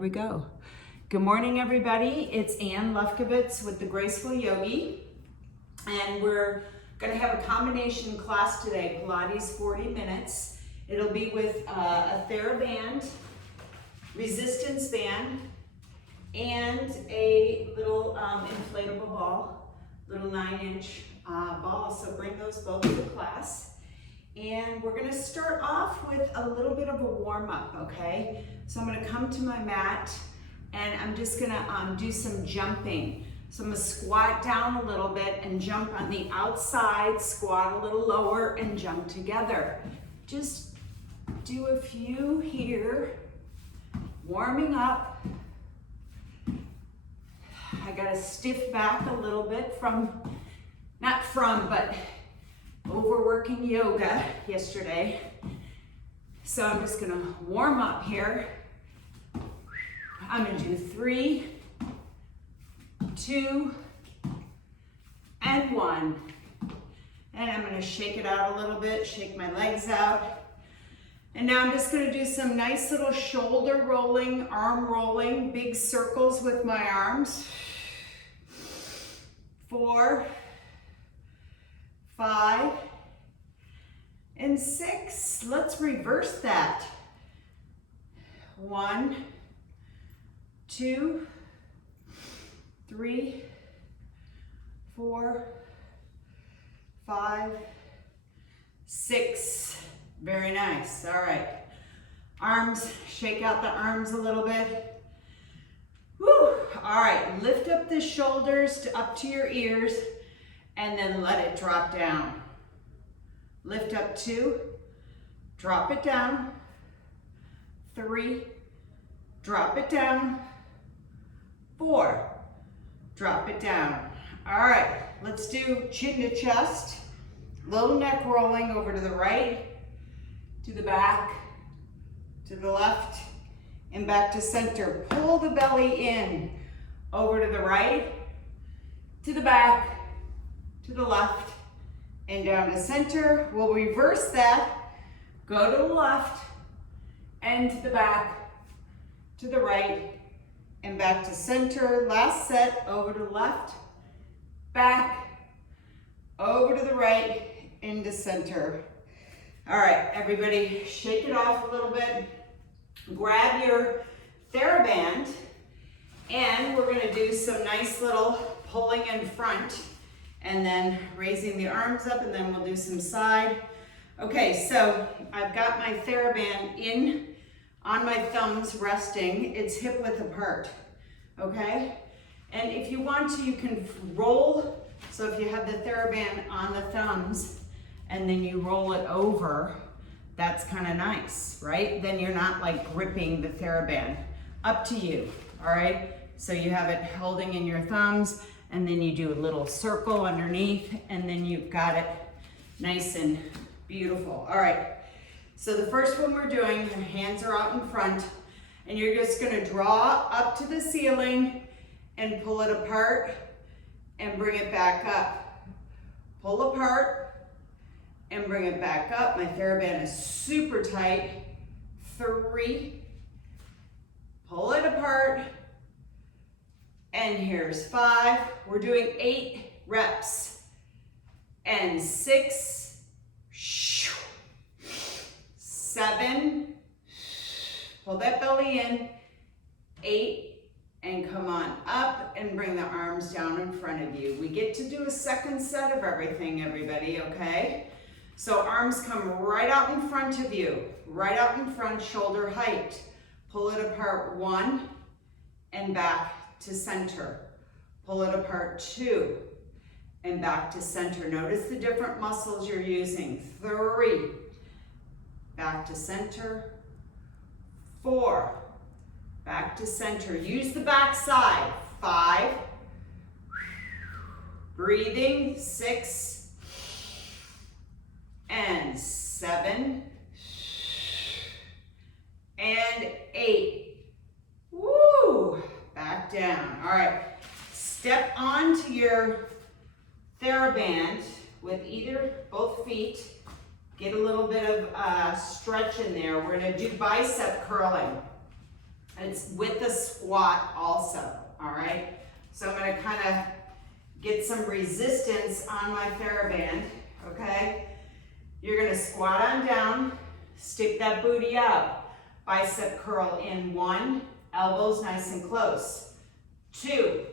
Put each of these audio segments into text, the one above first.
we go. Good morning, everybody. It's Ann Lefkovits with the Graceful Yogi, and we're going to have a combination class today, Pilates 40 minutes. It'll be with a Thera-Band, resistance band, and a little inflatable ball, little 9-inch ball. So bring those both to class. And we're gonna start off with a little bit of a warm-up, okay? So I'm gonna come to my mat and I'm just gonna do some jumping. So I'm gonna squat down a little bit and jump on the outside, squat a little lower and jump together. Just do a few here, warming up. I got a stiff back a little bit but overworking yoga yesterday. So I'm just gonna warm up here. I'm gonna do 3, 2, and 1. And I'm gonna shake it out a little bit, shake my legs out. And now I'm just gonna do some nice little shoulder rolling, arm rolling, big circles with my arms. 4, 5, and 6. Let's reverse that. 1, 2, 3, 4, 5, 6. Very nice. All right. Arms, shake out the arms a little bit. Woo. All right, lift up the shoulders up to your ears and then let it drop down. Lift up 2, drop it down. 3, drop it down. 4, drop it down. All right, let's do chin to chest. Little neck rolling over to the right, to the back, to the left, and back to center. Pull the belly in, over to the right, to the back, to the left, and down to center. We'll reverse that. Go to the left, and to the back, to the right, and back to center. Last set, over to the left, back, over to the right, into center. All right, everybody, shake it off a little bit. Grab your Thera-Band, and we're gonna do some nice little pulling in front, and then raising the arms up, and then we'll do some side. Okay, so I've got my Thera-Band in on my thumbs resting. It's hip width apart, okay? And if you want to, you can roll. So if you have the Thera-Band on the thumbs and then you roll it over, that's kind of nice, right? Then you're not like gripping the Thera-Band. Up to you, all right? So you have it holding in your thumbs, and then you do a little circle underneath, and then you've got it nice and beautiful. All right, so the first one we're doing, your hands are out in front, and you're just gonna draw up to the ceiling and pull it apart and bring it back up. Pull apart and bring it back up. My Thera-Band is super tight. 3, pull it apart, and here's 5. We're doing 8 reps. And 6, 7, pull that belly in, 8, and come on up and bring the arms down in front of you. We get to do a second set of everything, everybody, okay? So arms come right out in front of you, right out in front, shoulder height. Pull it apart, 1, and back to center. Pull it apart, 2, and back to center. Notice the different muscles you're using. 3, back to center. 4, back to center. Use the back side. 5, breathing. 6, and 7, and 8. Woo! Back down. All right. Step onto your Thera-Band with both feet. Get a little bit of stretch in there. We're gonna do bicep curling. It's with the squat also, all right? So I'm gonna kind of get some resistance on my Thera-Band, okay? You're gonna squat on down, stick that booty up, bicep curl in 1, elbows nice and close, 2,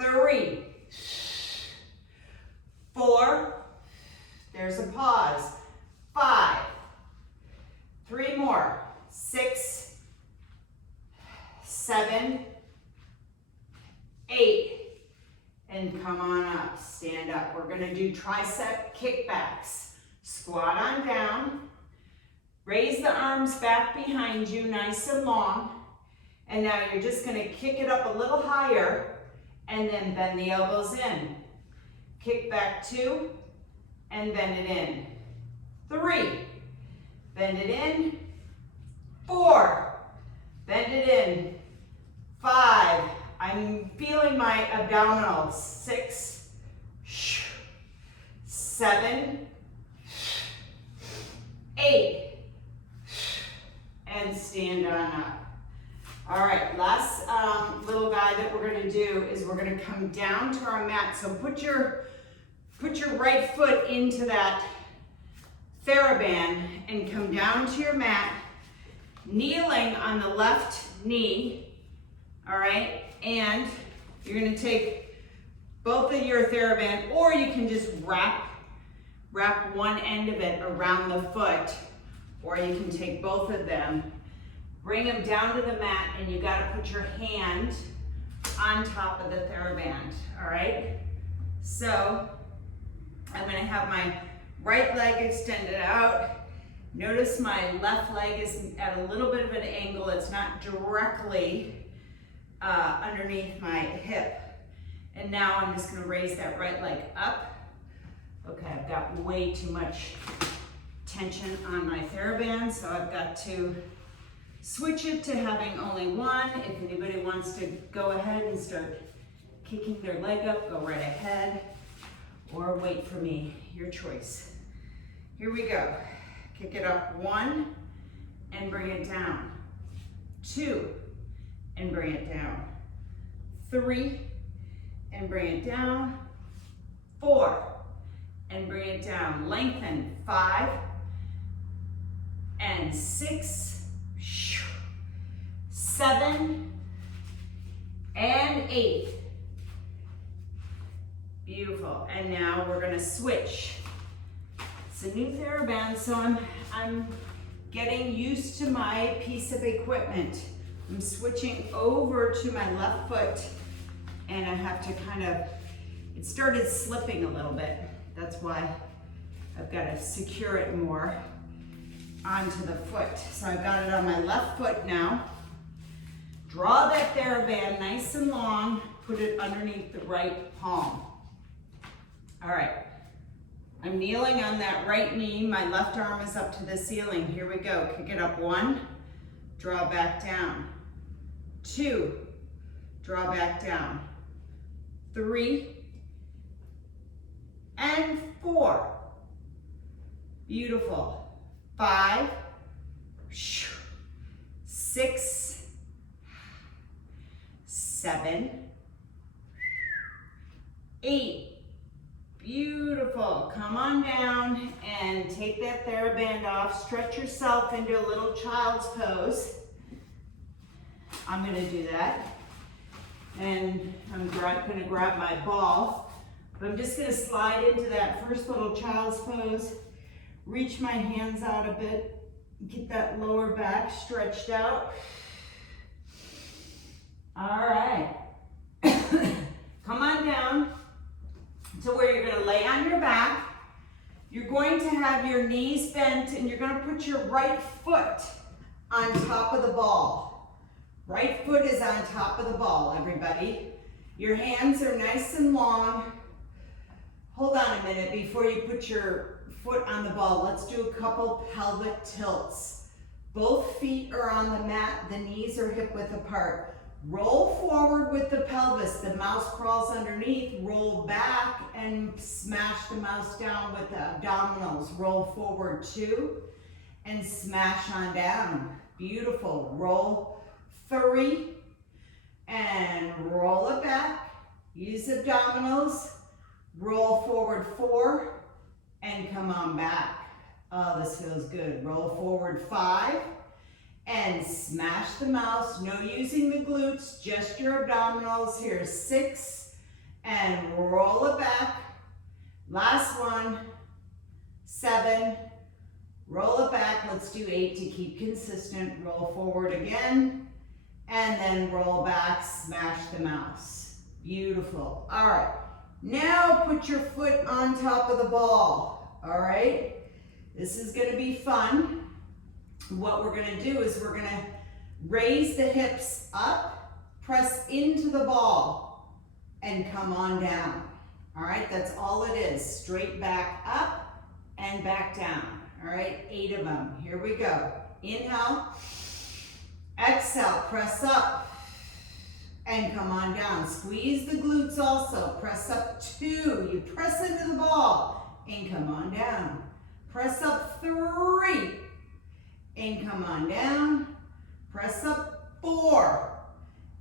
3, 4, there's a pause, 5, 3 more, 6, 7, 8, and come on up, stand up. We're gonna do tricep kickbacks. Squat on down, raise the arms back behind you nice and long, and now you're just gonna kick it up a little higher and then bend the elbows in. Kick back 2 and bend it in. 3, bend it in. 4, bend it in. 5, I'm feeling my abdominals. 6, 7, 8, and stand on up. All right, last little guy that we're gonna do is we're gonna come down to our mat. So put your right foot into that Thera-Band and come down to your mat, kneeling on the left knee, all right? And you're gonna take both of your Thera-Band, or you can just wrap one end of it around the foot, or you can take both of them, bring them down to the mat, and you gotta put your hand on top of the Thera-Band, all right? So I'm gonna have my right leg extended out. Notice my left leg is at a little bit of an angle. It's not directly underneath my hip. And now I'm just gonna raise that right leg up. Okay, I've got way too much tension on my Thera-Band, so I've got to switch it to having only one. If anybody wants to go ahead and start kicking their leg up, go right ahead, or wait for me, your choice. Here we go. Kick it up 1 and bring it down. 2 and bring it down. 3 and bring it down. 4 and bring it down. Lengthen. 5 and 6, 7 and 8. Beautiful. And now we're gonna switch. It's a new Thera-Band, so I'm getting used to my piece of equipment. I'm switching over to my left foot, and I have to kind of, it started slipping a little bit. That's why I've got to secure it more onto the foot. So I've got it on my left foot now. Draw that Thera-Band nice and long, put it underneath the right palm. All right, I'm kneeling on that right knee. My left arm is up to the ceiling. Here we go. Kick it up 1, draw back down. 2, draw back down. 3 and 4. Beautiful. 5, 6, 7, 8. Beautiful. Come on down and take that Thera-Band off. Stretch yourself into a little child's pose. I'm going to do that. And I'm going to grab my ball. But I'm just going to slide into that first little child's pose. Reach my hands out a bit. Get that lower back stretched out. All right. Come on down to where you're going to lay on your back. You're going to have your knees bent, and you're going to put your right foot on top of the ball. Right foot is on top of the ball, everybody. Your hands are nice and long. Hold on a minute before you put your foot on the ball. Let's do a couple pelvic tilts. Both feet are on the mat. The knees are hip width apart. Roll forward with the pelvis. The mouse crawls underneath. Roll back and smash the mouse down with the abdominals. Roll forward 2 and smash on down. Beautiful. Roll 3 and roll it back. Use abdominals. Roll forward 4 and come on back. Oh, this feels good. Roll forward 5 and smash the mouse. No using the glutes, just your abdominals. Here's 6 and roll it back. Last one. 7. Roll it back. Let's do 8 to keep consistent. Roll forward again and then roll back. Smash the mouse. Beautiful. All right. Now put your foot on top of the ball. All right. This is going to be fun. What we're going to do is we're going to raise the hips up, press into the ball, and come on down. All right, that's all it is. Straight back up and back down. All right, 8 of them. Here we go. Inhale, exhale, press up and come on down. Squeeze the glutes also. Press up 2. You press into the ball and come on down. Press up 3 and come on down. Press up 4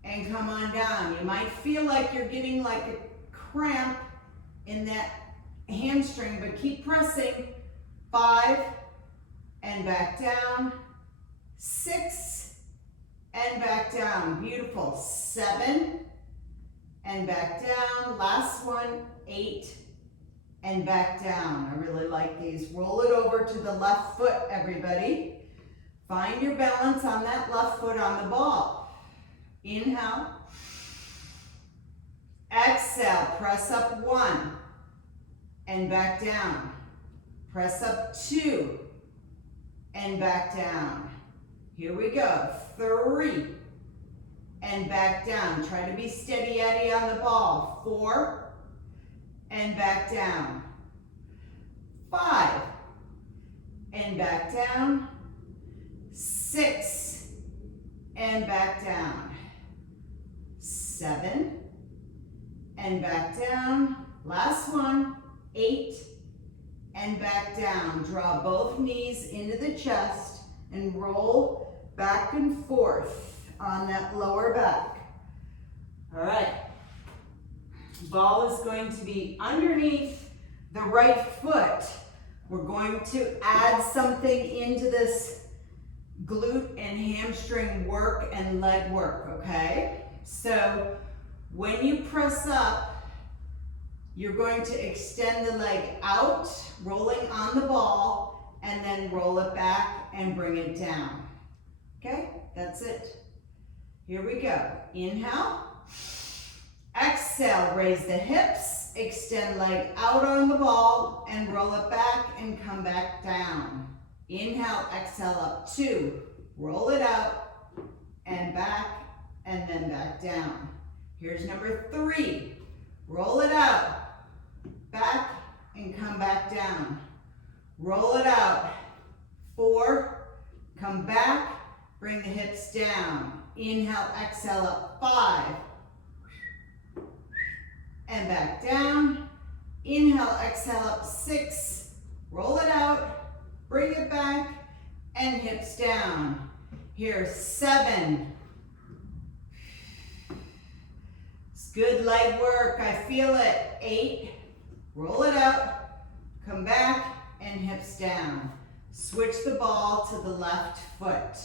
and come on down. You might feel like you're getting like a cramp in that hamstring, but keep pressing. 5 and back down. 6 and back down. Beautiful. 7 and back down. Last one. 8 and back down. I really like these. Roll it over to the left foot, everybody. Find your balance on that left foot on the ball. Inhale. Exhale. Press up 1 and back down. Press up 2 and back down. Here we go. 3 and back down. Try to be steady Eddie on the ball. 4 and back down. 5 and back down. 6 and back down. 7 and back down. Last one. 8 and back down. Draw both knees into the chest and roll back and forth on that lower back. All right. Ball is going to be underneath the right foot. We're going to add something into this glute and hamstring work and leg work, okay? So when you press up, you're going to extend the leg out, rolling on the ball, and then roll it back and bring it down. Okay, that's it. Here we go. Inhale. Exhale, raise the hips, extend leg out on the ball, and roll it back and come back down. Inhale, exhale up 2. Roll it out and back, and then back down. Here's number 3. Roll it out, back, and come back down. Roll it out. 4, come back, bring the hips down. Inhale, exhale up 5. And back down. Inhale, exhale up 6. Roll it out, bring it back, and hips down. Here's 7. It's good leg work, I feel it. 8, roll it out, come back, and hips down. Switch the ball to the left foot.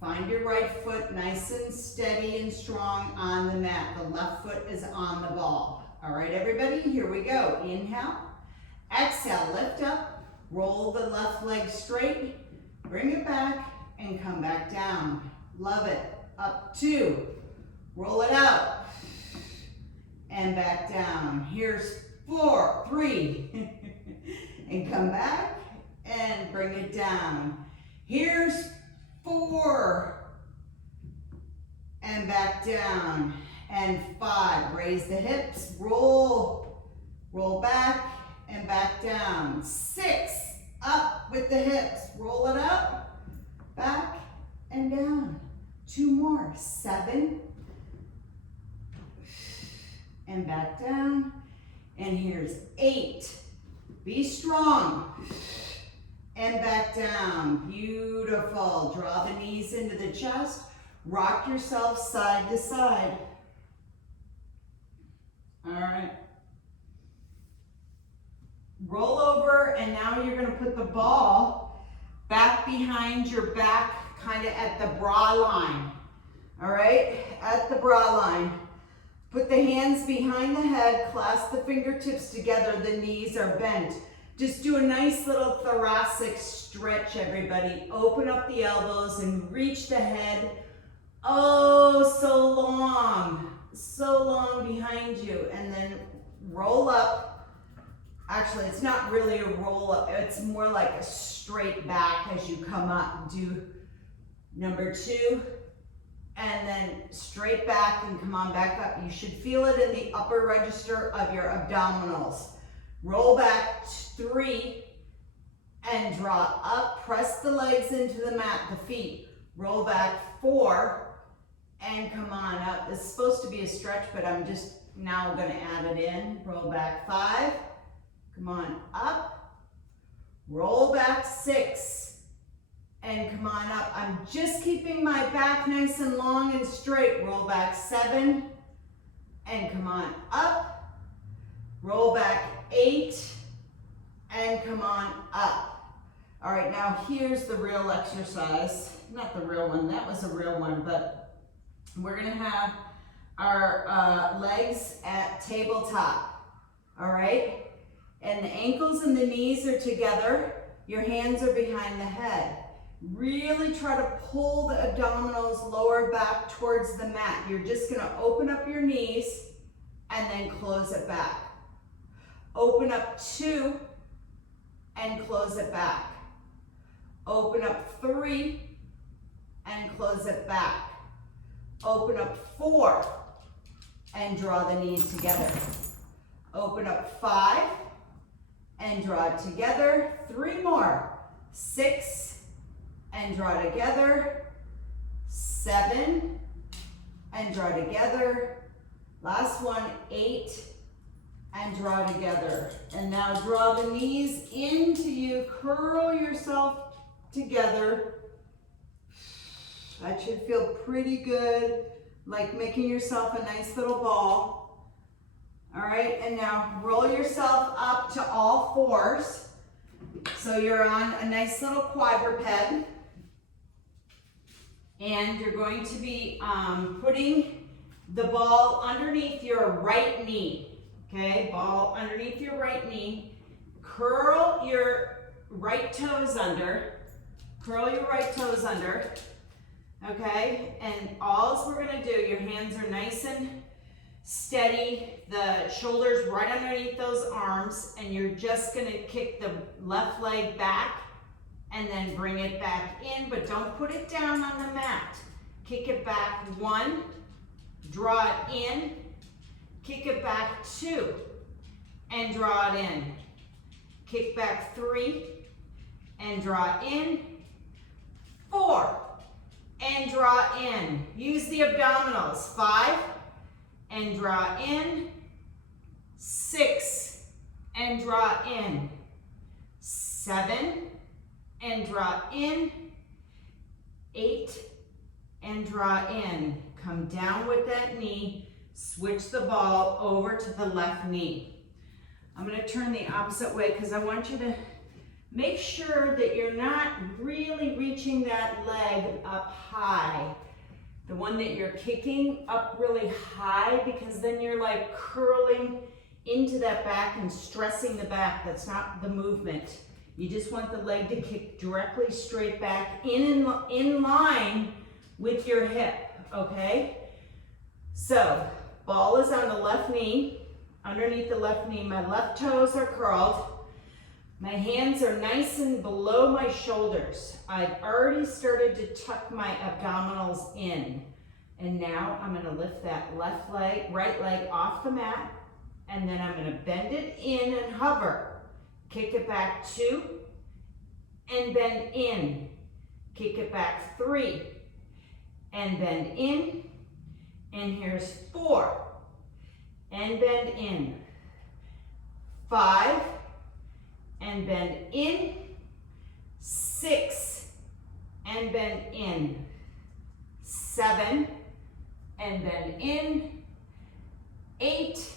Find your right foot nice and steady and strong on the mat. The left foot is on the ball. All right, everybody, here we go. Inhale, exhale, lift up, roll the left leg straight, bring it back, and come back down. Love it. Up 2, roll it out, and back down. Here's 4, 3, and come back, and bring it down. Here's 4, and back down, and 5, raise the hips, roll back, and back down. 6, up with the hips, roll it up, back, and down. 2 more, 7, and back down, and here's 8, be strong, and back down. Beautiful. Draw the knees into the chest. Rock yourself side to side. All right. Roll over, and now you're going to put the ball back behind your back, kind of at the bra line. All right, at the bra line. Put the hands behind the head, clasp the fingertips together, the knees are bent. Just do a nice little thoracic stretch, everybody. Open up the elbows and reach the head. Oh, so long behind you. And then roll up. Actually, it's not really a roll up. It's more like a straight back as you come up. Do number 2. And then straight back and come on back up. You should feel it in the upper register of your abdominals. Roll back 3 and draw up. Press the legs into the mat, the feet. Roll back 4 and come on up. It's supposed to be a stretch, but I'm just now going to add it in. Roll back 5. Come on up. Roll back 6. And come on up. I'm just keeping my back nice and long and straight. Roll back 7 and come on up. Roll back 8 and come on up. All right, now here's the real exercise. Not the real one, that was a real one, but we're gonna have our legs at tabletop, all right? And the ankles and the knees are together. Your hands are behind the head. Really try to pull the abdominals lower back towards the mat. You're just going to open up your knees and then close it back. Open up 2 and close it back. Open up 3 and close it back. Open up 4 and draw the knees together. Open up 5 and draw it together. 3 more. 6 and draw together. 7 and draw together. Last one, 8 and draw together. And now draw the knees into you. Curl yourself together. That should feel pretty good, like making yourself a nice little ball. All right, and now roll yourself up to all 4s. So you're on a nice little quadruped. And you're going to be putting the ball underneath your right knee, okay? Ball underneath your right knee. Curl your right toes under. Curl your right toes under, okay? And all we're gonna do, your hands are nice and steady, the shoulders right underneath those arms, and you're just gonna kick the left leg back and then bring it back in, but don't put it down on the mat. Kick it back 1, draw it in, kick it back 2, and draw it in. Kick back 3, and draw in. 4, and draw in. Use the abdominals. 5, and draw in. 6, and draw in. 7, and draw in. 8, and draw in. Come down with that knee. Switch the ball over to the left knee. I'm going to turn the opposite way because I want you to make sure that you're not really reaching that leg up high. The one that you're kicking up really high, because then you're like curling into that back and stressing the back. That's not the movement. You just want the leg to kick directly straight back in line with your hip, okay? So, ball is on the left knee, underneath the left knee. My left toes are curled. My hands are nice and below my shoulders. I've already started to tuck my abdominals in. And now I'm gonna lift that left leg, right leg off the mat, and then I'm gonna bend it in and hover. Kick it back 2, and bend in. Kick it back 3, and bend in. And here's 4, and bend in. 5, and bend in. 6, and bend in. 7, and bend in. 8,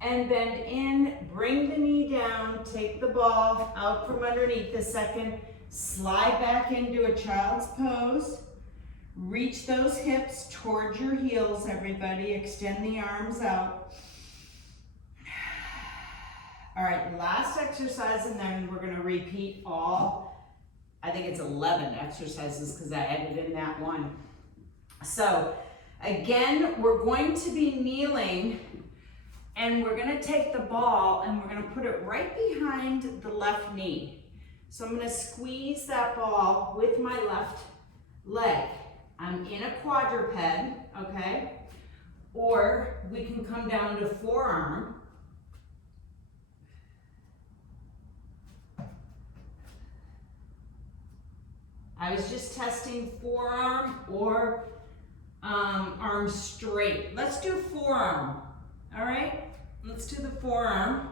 and bend in. Bring the knee down. Take the ball out from underneath a second. Slide back into a child's pose. Reach those hips towards your heels, everybody. Extend the arms out. All right, last exercise, and then we're gonna repeat all, I think it's 11 exercises because I added in that one. So again, we're going to be kneeling, and we're gonna take the ball and we're gonna put it right behind the left knee. So I'm gonna squeeze that ball with my left leg. I'm in a quadruped, okay? Or we can come down to forearm. I was just testing forearm or arm straight. Let's do forearm, all right? Let's do the forearm.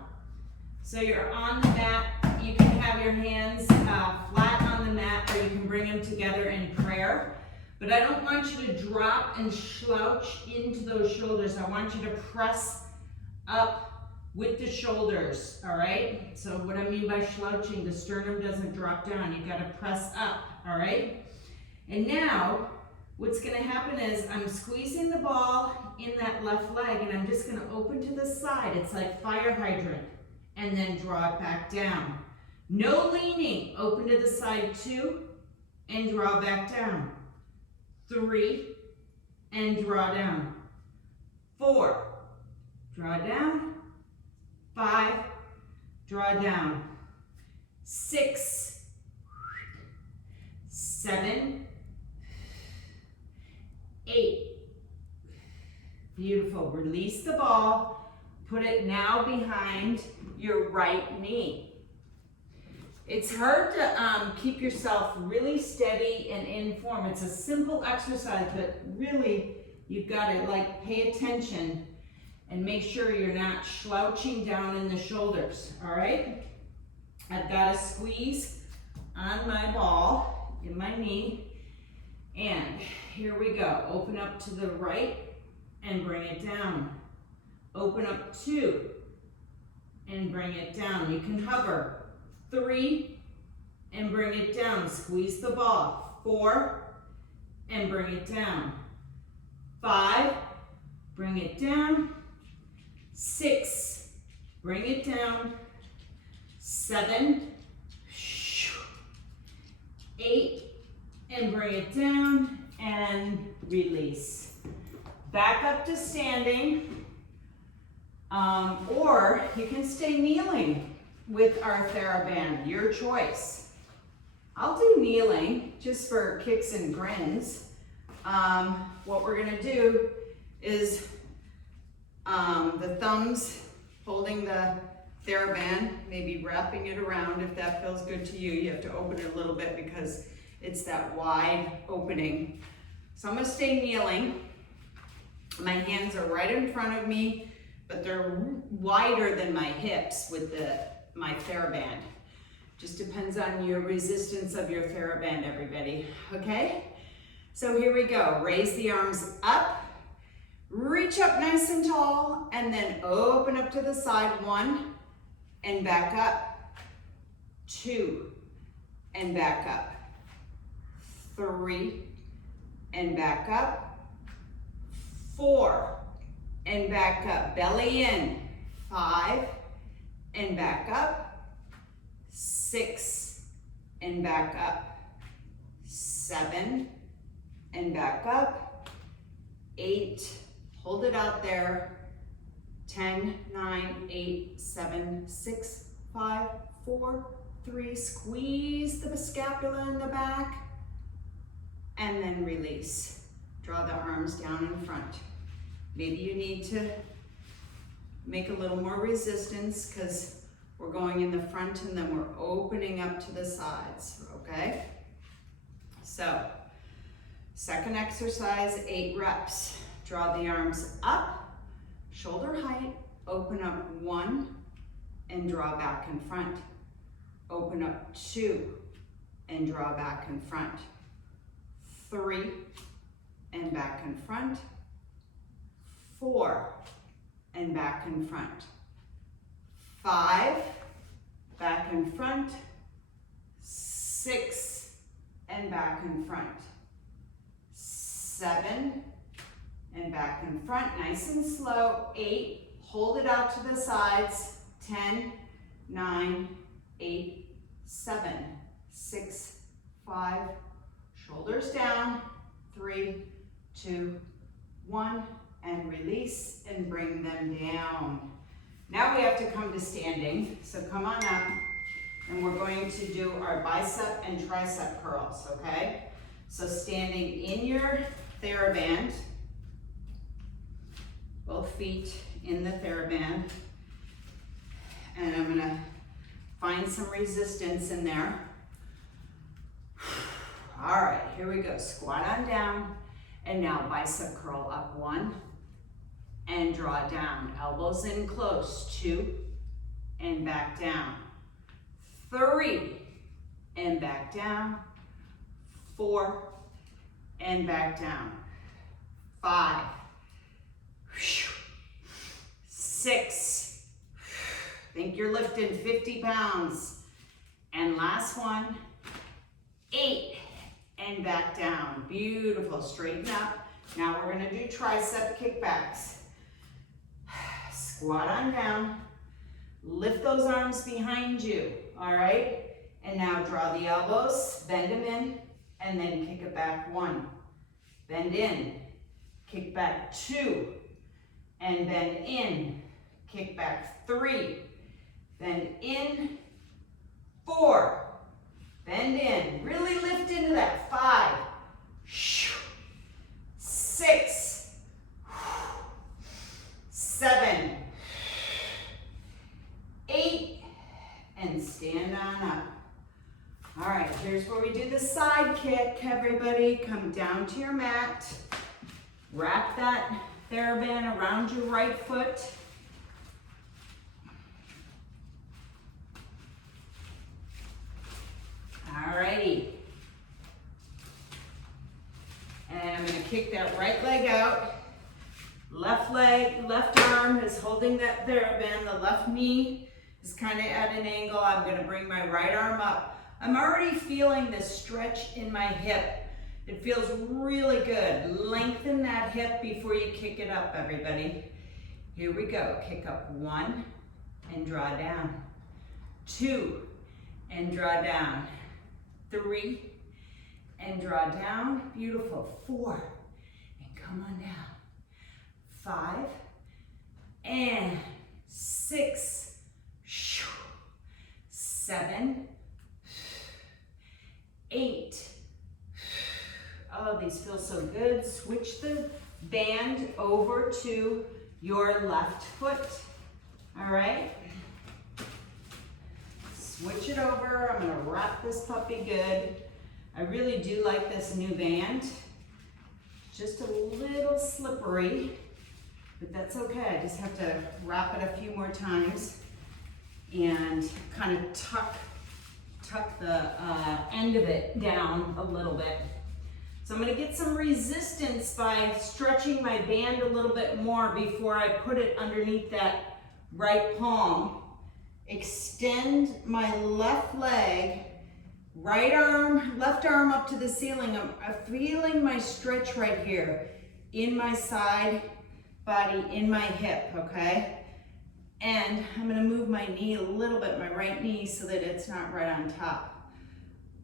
So you're on the mat. You can have your hands flat on the mat, or you can bring them together in prayer. But I don't want you to drop and slouch into those shoulders. I want you to press up with the shoulders, all right? So what I mean by slouching, the sternum doesn't drop down. You gotta press up, all right? And now, what's gonna happen is I'm squeezing the ball in that left leg, and I'm just gonna open to the side. It's like fire hydrant, and then draw it back down. No leaning, open to the side 2, and draw back down. 3, and draw down. 4, draw down. 5, draw down. 6, 7, 8. Beautiful. Release the ball. Put it now behind your right knee. It's hard to keep yourself really steady and in form. It's a simple exercise, but really you've got to like pay attention and make sure you're not slouching down in the shoulders, all right? I've got to squeeze on my ball in my knee, and here we go. Open up to the right and bring it down. Open up 2 and bring it down. You can hover. 3 and bring it down. Squeeze the ball. 4 and bring it down. 5, bring it down. 6, bring it down. 7, 8, and bring it down, and release. Back up to standing, or you can stay kneeling with our Thera-Band, your choice. I'll do kneeling just for kicks and grins. What we're gonna do is the thumbs holding the Thera-Band, maybe wrapping it around if that feels good to you. You have to open it a little bit because it's that wide opening. So I'm gonna stay kneeling. My hands are right in front of me, but they're wider than my hips with my Thera-Band. Just depends on your resistance of your Thera-Band, everybody, okay? So here we go. Raise the arms up, reach up nice and tall, and then open up to the side. 1, and back up. 2, and back up. 3, and back up. 4, and back up. Belly in. 5, and back up. 6, and back up. 7, and back up. 8, hold it out there. 10, 9, 8, 7, 6, 5, 4, 3, squeeze the scapula in the back, and then release. Draw the arms down in front. Maybe you need to make a little more resistance because we're going in the front and then we're opening up to the sides, okay? So, second exercise, 8 reps. Draw the arms up, shoulder height, open up 1, and draw back in front. Open up 2, and draw back and front. 3, and back and front. 4, and back and front. 5, back and front. 6, and back and front. 7, and back and front, nice and slow. 8, hold it out to the sides. 10, 9, 8, 7, 6, 5, shoulders down. 3, 2, 1, and release and bring them down. Now we have to come to standing, so come on up, and we're going to do our bicep and tricep curls, okay? So standing in your Thera-Band, both feet in the Thera-Band, and I'm gonna find some resistance in there. All right, here we go. Squat on down, and now bicep curl up. 1, and draw down. Elbows in close. 2, and back down. 3, and back down. 4, and back down. 5, 6, think you're lifting 50 pounds. And last one, 8, and back down. Beautiful, straighten up. Now we're gonna do tricep kickbacks. Squat on down, lift those arms behind you, all right? And now draw the elbows, bend them in, and then kick it back. 1, bend in, kick back. 2, and bend in, kick back. 3, bend in. 4, bend in, really lift into that. 5, 6, 7, 8, and stand on up. All right, here's where we do the side kick, everybody. Come down to your mat, wrap that Thera-Band around your right foot. Alrighty. And I'm gonna kick that right leg out. Left leg, left arm is holding that Thera-Band. The left knee is kind of at an angle. I'm gonna bring my right arm up. I'm already feeling this stretch in my hip. It feels really good. Lengthen that hip before you kick it up, everybody. Here we go. Kick up. 1, and draw down. 2, and draw down. 3, and draw down. Beautiful. 4, and come on down. 5, and 6, 7, 8. Oh, these feel so good. Switch the band over to your left foot. All right. Switch it over. I'm gonna wrap this puppy good. I really do like this new band. Just a little slippery, but that's okay. I just have to wrap it a few more times and kind of tuck the end of it down a little bit. So I'm gonna get some resistance by stretching my band a little bit more before I put it underneath that right palm. Extend my left leg, right arm, left arm up to the ceiling. I'm feeling my stretch right here in my side body, in my hip, okay? And I'm gonna move my knee a little bit, my right knee, so that it's not right on top.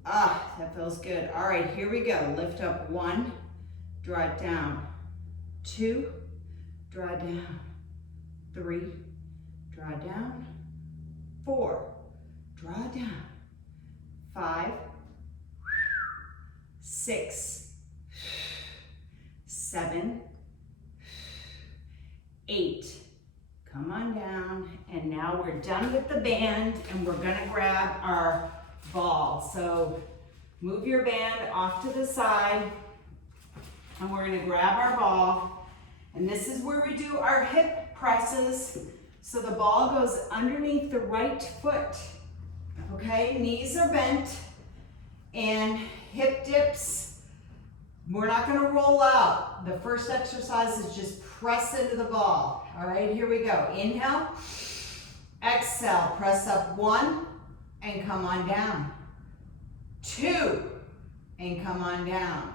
Ah, that feels good. All right, here we go. Lift up. 1, draw it down. 2, draw down. 3, draw down. 4, draw down. 5, 6, 7, 8. Come on down. And now we're done with the band and we're gonna grab our ball. So move your band off to the side and we're gonna grab our ball. And this is where we do our hip presses. So the ball goes underneath the right foot. Okay, knees are bent and hip dips. We're not going to roll out. The first exercise is just press into the ball. All right, here we go. Inhale, exhale, press up 1 and come on down. 2 and come on down.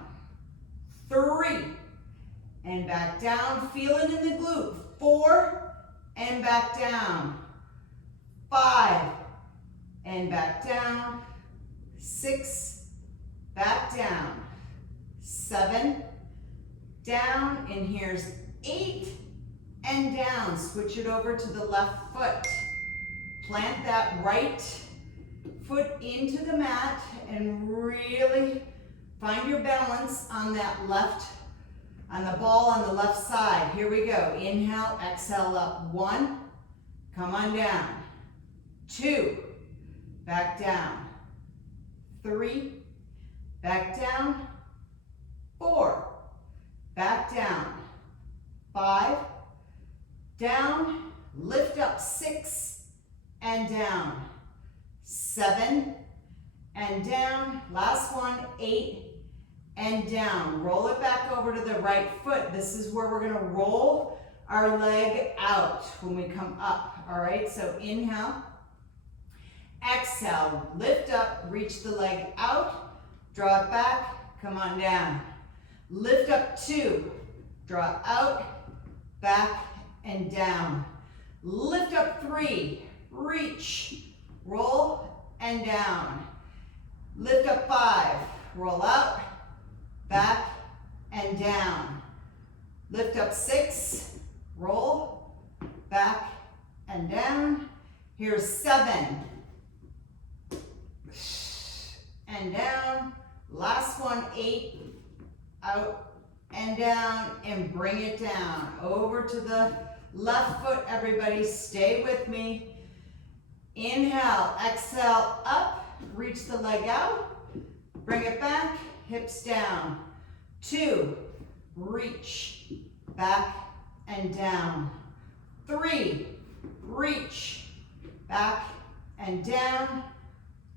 3 and back down. Feel it in the glute. 4 and back down. 5 and back down. 6, back down. 7, down, and here's 8 and down. Switch it over to the left foot. Plant that right foot into the mat and really find your balance on that left, on the ball on the left side. Here we go. Inhale, exhale up. 1, come on down. 2, back down. 3, back down. 4, back down. 5, down. Lift up. 6 and down. 7 and down. Last one. 8 and down. Roll it back over to the right foot. This is where we're going to roll our leg out when we come up. All right, so inhale, exhale, lift up, reach the leg out, draw it back, come on down. Lift up 2, draw out, back and down. Lift up 3, reach, roll and down. Lift up 5, roll out, back and down. Lift up 6, roll, back and down. Here's 7, and down. Last one, 8, out and down, and bring it down. Over to the left foot, everybody, stay with me. Inhale, exhale, up, reach the leg out, bring it back, hips down. 2, reach, back and down. 3, reach, back and down.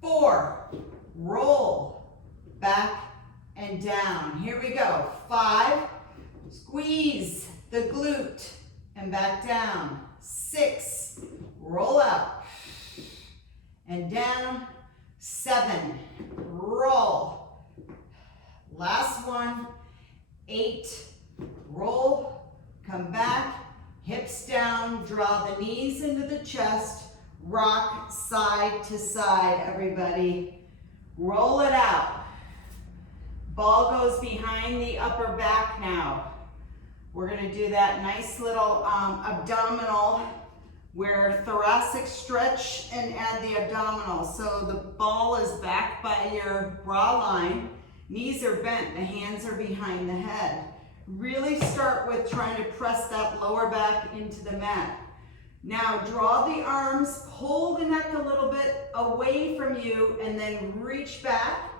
4, roll, back and down. Here we go. 5, squeeze the glute and back down. 6, roll out and down. 7, roll. Last one. 8, roll, come back, hips down, draw the knees into the chest, rock side to side, everybody. Roll it out. Ball goes behind the upper back now. We're going to do that nice little abdominal where thoracic stretch and add the abdominal. So the ball is back by your bra line. Knees are bent, the hands are behind the head. Really start with trying to press that lower back into the mat. Now draw the arms, pull the neck a little bit away from you, and then reach back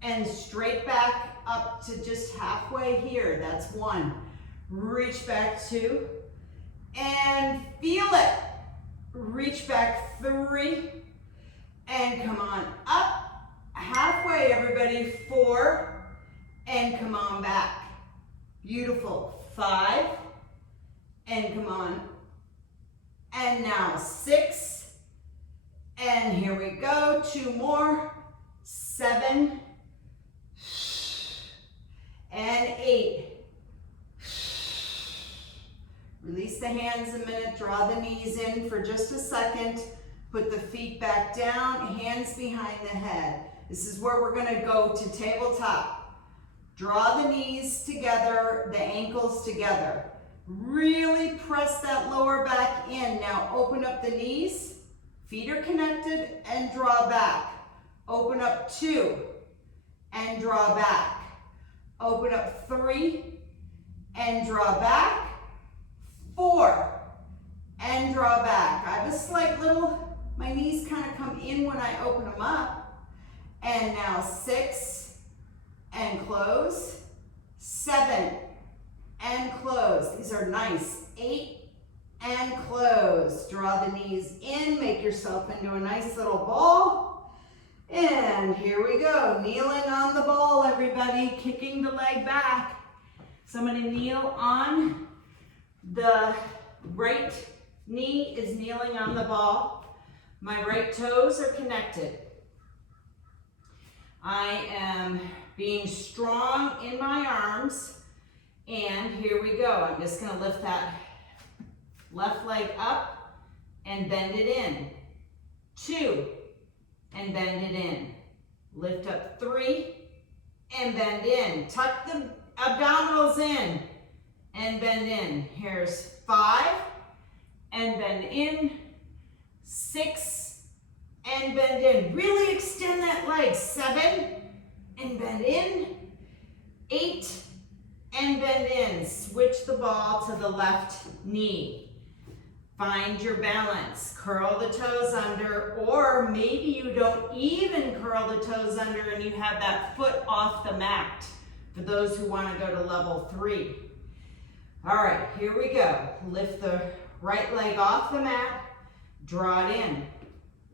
and straight back up to just halfway here. That's 1. Reach back 2, and feel it. Reach back 3, and come on up. Halfway, everybody. 4, and come on back. Beautiful. 5, and come on. And now 6, and here we go. 2 more. 7, and 8. Release the hands a minute. Draw the knees in for just a second. Put the feet back down, hands behind the head. This is where we're going to go to tabletop. Draw the knees together, the ankles together. Really press that lower back in. Now open up the knees, feet are connected, and draw back. Open up 2 and draw back. Open up 3 and draw back. 4 and draw back. I have a slight little, my knees kind of come in when I open them up. And now 6 and close. 7 and close. These are nice. 8 and close. Draw the knees in, make yourself into a nice little ball. And here we go, kneeling on the ball, everybody, kicking the leg back. So I'm going to kneel on the right knee is kneeling on the ball. My right toes are connected. I am being strong in my arms. And here we go. I'm just going to lift that left leg up and bend it in. 2, and bend it in. Lift up 3, and bend in. Tuck the abdominals in, and bend in. Here's 5, and bend in. 6, and bend in. Really extend that leg. 7, and bend in. 8, and bend in. Switch the ball to the left knee. Find your balance. Curl the toes under, or maybe you don't even curl the toes under and you have that foot off the mat, for those who want to go to level 3. All right, here we go. Lift the right leg off the mat, draw it in.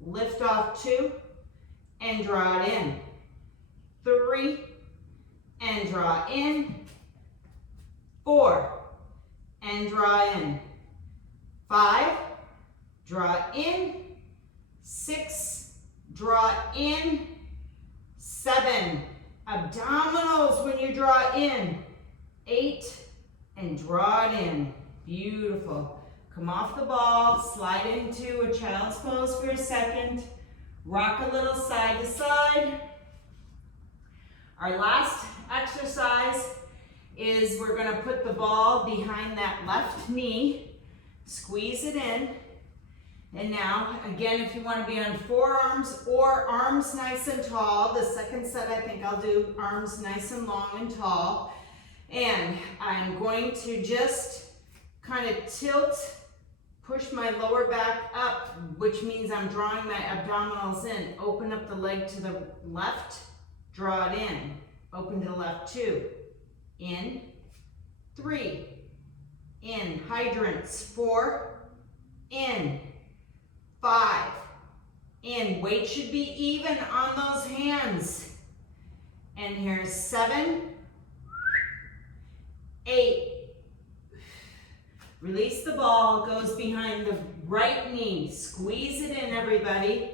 Lift off 2, and draw it in. 3, and draw in. 4, and draw in. 5, draw in. 6, draw in. 7, abdominals when you draw in. 8, and draw it in. Beautiful. Come off the ball, slide into a child's pose for a second. Rock a little side to side. Our last exercise is we're going to put the ball behind that left knee. Squeeze it in. And now, again, if you want to be on forearms or arms nice and tall, the second set I think I'll do arms nice and long and tall. And I'm going to just kind of tilt, push my lower back up, which means I'm drawing my abdominals in. Open up the leg to the left, draw it in. Open to the left, 2. In. 3. In. Hydrants. 4. In. 5. In. Weight should be even on those hands. And here's 7. 8. Release the ball, goes behind the right knee. Squeeze it in, everybody.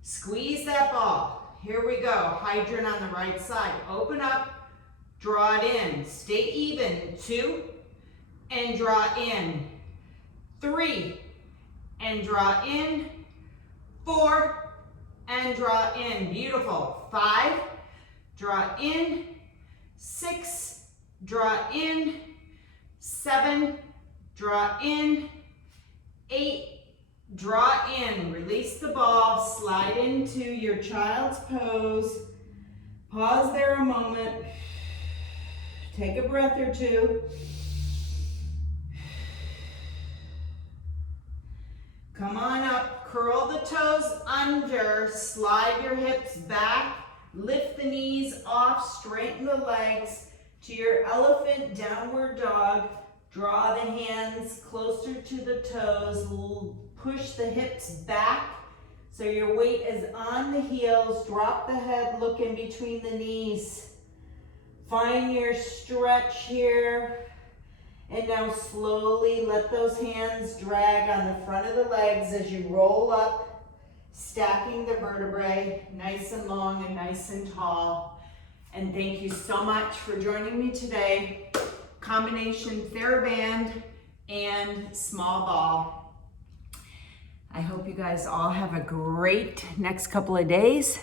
Squeeze that ball. Here we go. Hydrant on the right side. Open up, draw it in. Stay even. 2, and draw in. 3, and draw in. 4, and draw in. Beautiful. 5, draw in. 6, draw in. 7, draw in. 8, draw in. Release the ball, slide into your child's pose. Pause there a moment. Take a breath or 2. Come on up, curl the toes under, slide your hips back, lift the knees off, straighten the legs to your elephant downward dog. Draw the hands closer to the toes, push the hips back so your weight is on the heels. Drop the head, look in between the knees. Find your stretch here. And now slowly let those hands drag on the front of the legs as you roll up, stacking the vertebrae nice and long and nice and tall. And thank you so much for joining me today. Combination Thera-Band and small ball. I hope you guys all have a great next couple of days.